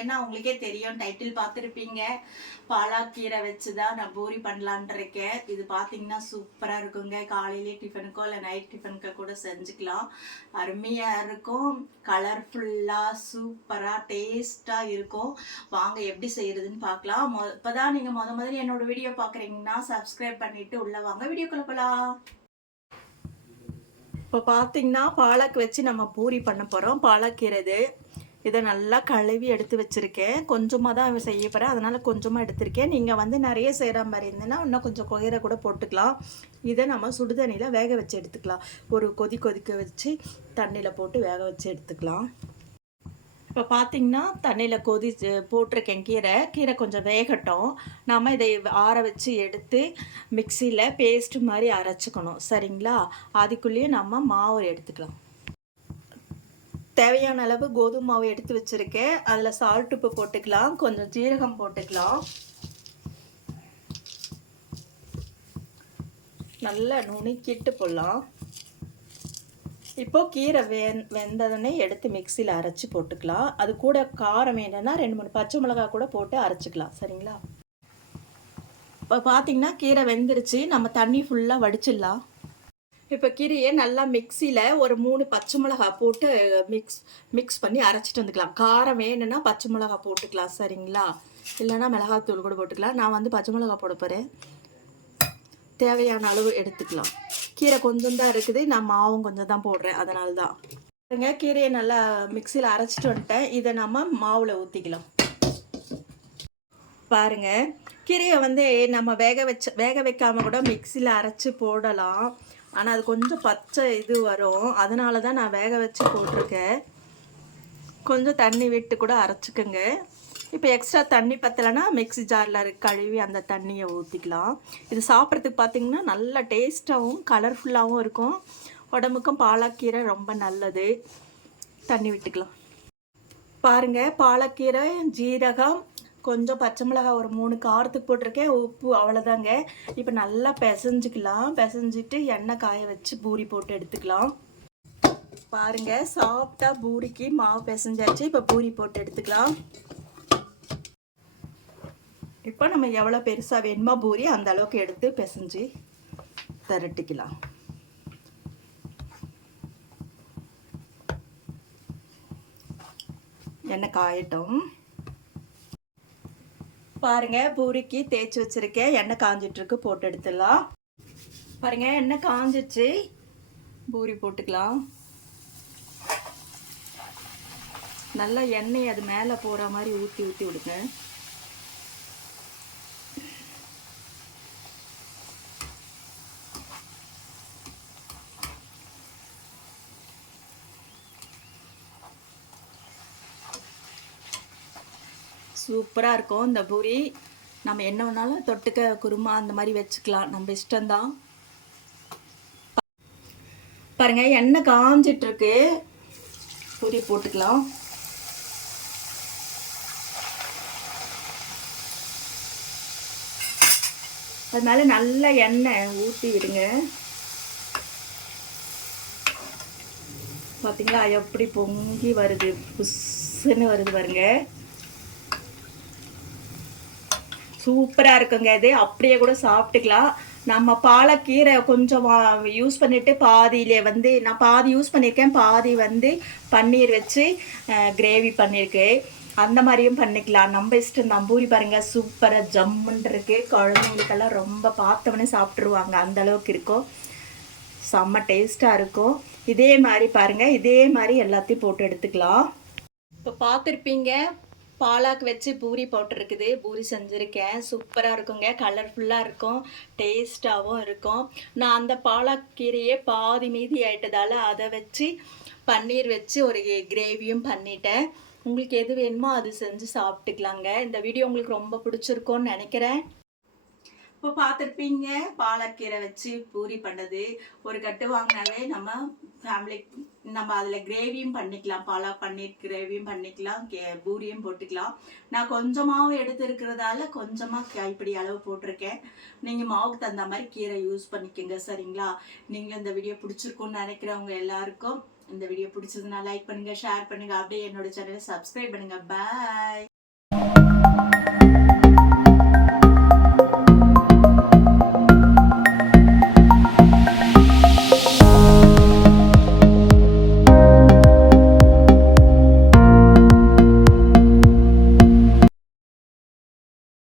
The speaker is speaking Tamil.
பார்க்க உங்களுக்கே தெரியும் டைட்டில் பார்த்துருப்பீங்க. பாலாக்கீரை வச்சு தான் நான் பூரி பண்ணலான் இருக்கேன் இது பார்த்தீங்கன்னா சூப்பராக இருக்குங்க. காலையிலே டிஃபனுக்கோ இல்லை நைட் டிஃபனுக்கோ கூட செஞ்சுக்கலாம். அருமையாக இருக்கும். கலர்ஃபுல்லாக சூப்பராக டேஸ்ட்டாக இருக்கும். வாங்க எப்படி செய்யறதுன்னு பார்க்கலாம். மொ இப்போதான் நீங்கள் முத முதல்ல என்னோட வீடியோ பார்க்குறீங்கன்னா சப்ஸ்கிரைப் பண்ணிவிட்டு உள்ளே வாங்க வீடியோக்குள்ள போகலாம் இப்போ பார்த்தீங்கன்னா பாலக் வச்சு நம்ம பூரி பண்ண போகிறோம் பாலக்கீரை இது. இதை நல்லா கழுவி எடுத்து வச்சுருக்கேன். கொஞ்சமாக தான் செய்ய போகிறேன் அதனால் கொஞ்சமாக எடுத்திருக்கேன். நீங்கள் வந்து நிறைய செய்கிற மாதிரி இருந்ததுன்னா இன்னும் கொஞ்சம் கொயரை கூட போட்டுக்கலாம். இதை நம்ம சுடுதண்ணியில் வேக வச்சு எடுத்துக்கலாம். ஒரு கொதி கொதிக்க வச்சு தண்ணியில் போட்டு வேக வச்சு எடுத்துக்கலாம். இப்போ பார்த்தீங்கன்னா தண்ணியில் கொதி போட்டிருக்கேன் கீரை. கீரை கொஞ்சம் வேகட்டும். நாம் இதை ஆற வச்சு எடுத்து மிக்சியில் பேஸ்ட் மாதிரி அரைச்சிக்கணும். சரிங்களா? அதுக்குள்ளேயே நம்ம மாவு எடுத்துக்கலாம். தேவையான அளவு கோதுமை மாவு எடுத்து வச்சுருக்கேன். அதில் சால்ட் உப்பு போட்டுக்கலாம். கொஞ்சம் ஜீரகம் போட்டுக்கலாம். நல்லா நுணுக்கிட்டு போடலாம். இப்போது கீரை வெ வெந்ததுன்னே எடுத்து மிக்சியில் அரைச்சி போட்டுக்கலாம். அது கூட காரம் என்னென்னா ரெண்டு மூணு பச்சை மிளகா கூட போட்டு அரைச்சிக்கலாம். சரிங்களா? இப்போ பார்த்தீங்கன்னா கீரை வெந்துருச்சு. நம்ம தண்ணி ஃபுல்லாக வடிச்சிடலாம். இப்போ கீரையை நல்லா மிக்சியில் ஒரு மூணு பச்சை மிளகா போட்டு மிக்ஸ் மிக்ஸ் பண்ணி அரைச்சிட்டு வந்துக்கலாம். காரம் வேணும்னா பச்சை மிளகா போட்டுக்கலாம் சரிங்களா? இல்லைன்னா மிளகாத்தூள் கூட போட்டுக்கலாம். நான் வந்து பச்சை மிளகா போட போகிறேன் தேவையான அளவு எடுத்துக்கலாம். கீரை கொஞ்சம் தான் இருக்குது. நான் மாவும் கொஞ்சம் தான் போடுறேன். அதனால தான். பாருங்க கீரையை நல்லா மிக்சியில் அரைச்சிட்டு வந்துட்டேன். இதை நம்ம மாவில் ஊற்றிக்கலாம் பாருங்கள் கீரையை வந்து நம்ம வேக வச்ச வேக வைக்காமல் கூட மிக்சியில் அரைச்சி போடலாம். ஆனால் அது கொஞ்சம் பச்சை இது வரும். அதனால தான் நான் வேக வச்சு போட்டிருக்கேன். கொஞ்சம் தண்ணி விட்டு கூட அரைச்சிக்கோங்க. இப்போ எக்ஸ்ட்ரா தண்ணி பத்தலைன்னா மிக்ஸி ஜாரில் கழுவி அந்த தண்ணியை ஊற்றிக்கலாம் இது சாப்பிட்றதுக்கு பார்த்திங்கன்னா நல்லா டேஸ்ட்டாகவும் கலர்ஃபுல்லாகவும் இருக்கும். உடம்புக்கும் பாலாக்கீரை ரொம்ப நல்லது. தண்ணி விட்டுக்கலாம். பாருங்கள் பாலக்கீரை ஜீரகம் கொஞ்சம் பச்சை மிளகாய் ஒரு மூணு காரத்துக்கு போட்டிருக்கேன். உப்பு அவ்வளோதாங்க இப்போ நல்லா பிசைஞ்சிக்கலாம். பிசைஞ்சிட்டு எண்ணெய் காய வச்சு பூரி போட்டு எடுத்துக்கலாம். பாருங்க சாப்பிட்டா பூரிக்கு மாவு பிசைஞ்சாச்சு. இப்போ பூரி போட்டு எடுத்துக்கலாம். இப்போ நம்ம எவ்வளோ பெருசாக வேணுமோ பூரி அந்த அளவுக்கு எடுத்து பிசைஞ்சு திரட்டிக்கலாம் எண்ணெய் காயட்டும். பாருங்க பூரிக்கு தேய்ச்சி வச்சிருக்கேன். எண்ணெய் காஞ்சிட்ருக்கு போட்டு எடுத்துடலாம். பாருங்க எண்ணெய் காஞ்சிச்சு. பூரி போட்டுக்கலாம். நல்லா எண்ணெய் அது மேலே போகிற மாதிரி ஊற்றி ஊற்றி விடுங்க. சூப்பராக இருக்கும். இந்த பூரி நம்ம என்ன வேணாலும் தொட்டுக்க குருமா அந்த மாதிரி வச்சுக்கலாம். நம்ம இஷ்டம்தான். பாருங்க எண்ணெய் காஞ்சிட்ருக்கு. பூரி போட்டுக்கலாம். அதனால நல்ல எண்ணெய் ஊற்றி விடுங்க. பார்த்தீங்களா எப்படி பொங்கி வருது புஷ்ஷுன்னு வருது பாருங்கள் சூப்பராக இருக்குங்க இது. அப்படியே கூட சாப்பிட்டுக்கலாம். நம்ம பாலக்கீரை கொஞ்சம் யூஸ் பண்ணிவிட்டு பாதியிலே வந்து நான் பாதி யூஸ் பண்ணியிருக்கேன் பாதி வந்து பன்னீர் வச்சு கிரேவி பண்ணியிருக்கேன் அந்த மாதிரியும் பண்ணிக்கலாம். நம்ம இஷ்டம் நம்பூரி பாருங்கள் சூப்பராக ஜம்முன்னு இருக்குது குழந்தைங்களுக்கெல்லாம் ரொம்ப பார்த்தவொடனே சாப்பிட்ருவாங்க அந்த அளவுக்கு இருக்கும். செம்ம டேஸ்ட்டாக இருக்கும். இதே மாதிரி பாருங்கள் இதே மாதிரி எல்லாத்தையும் போட்டு எடுத்துக்கலாம். இப்போ பார்த்துருப்பீங்க. பாலாக் வச்சு பூரி போட்டிருக்குது. பூரி செஞ்சுருக்கேன். சூப்பராக இருக்குங்க. கலர்ஃபுல்லாக இருக்கும். டேஸ்ட்டாகவும் இருக்கும். நான் அந்த பாலாக் கீரையே பாதி மீதி ஆயிட்டதால் அதை வச்சு பன்னீர் வச்சு ஒரு கிரேவியும் பண்ணிட்டேன். உங்களுக்கு எது வேணுமோ அது செஞ்சு சாப்பிட்டுக்கலாங்க. இந்த வீடியோ உங்களுக்கு ரொம்ப பிடிச்சிருக்கோன்னு நினைக்கிறேன். இப்போ பார்த்துருப்பீங்க பாலக்கீரை வச்சு பூரி பண்ணது ஒரு கட்டு வாங்கினாலே நம்ம ஃபேமிலி நம்ம அதில் கிரேவியும் பண்ணிக்கலாம். பாலா பன்னீர் கிரேவியும் பண்ணிக்கலாம். கே பூரியும் போட்டுக்கலாம். நான் கொஞ்சமாகவும் எடுத்துருக்கிறதால கொஞ்சமாக கைப்பிடி அளவு போட்டிருக்கேன். நீங்கள் மாவுக்கு தகுந்த மாதிரி கீரை யூஸ் பண்ணிக்கோங்க சரிங்களா? நீங்களும் இந்த வீடியோ பிடிச்சிருக்குன்னு நினைக்கிறவங்க எல்லாருக்கும் இந்த வீடியோ பிடிச்சதுன்னா லைக் பண்ணுங்கள் ஷேர் பண்ணுங்கள் அப்படியே என்னோட சேனலை சப்ஸ்கிரைப் பண்ணுங்கள் பாய்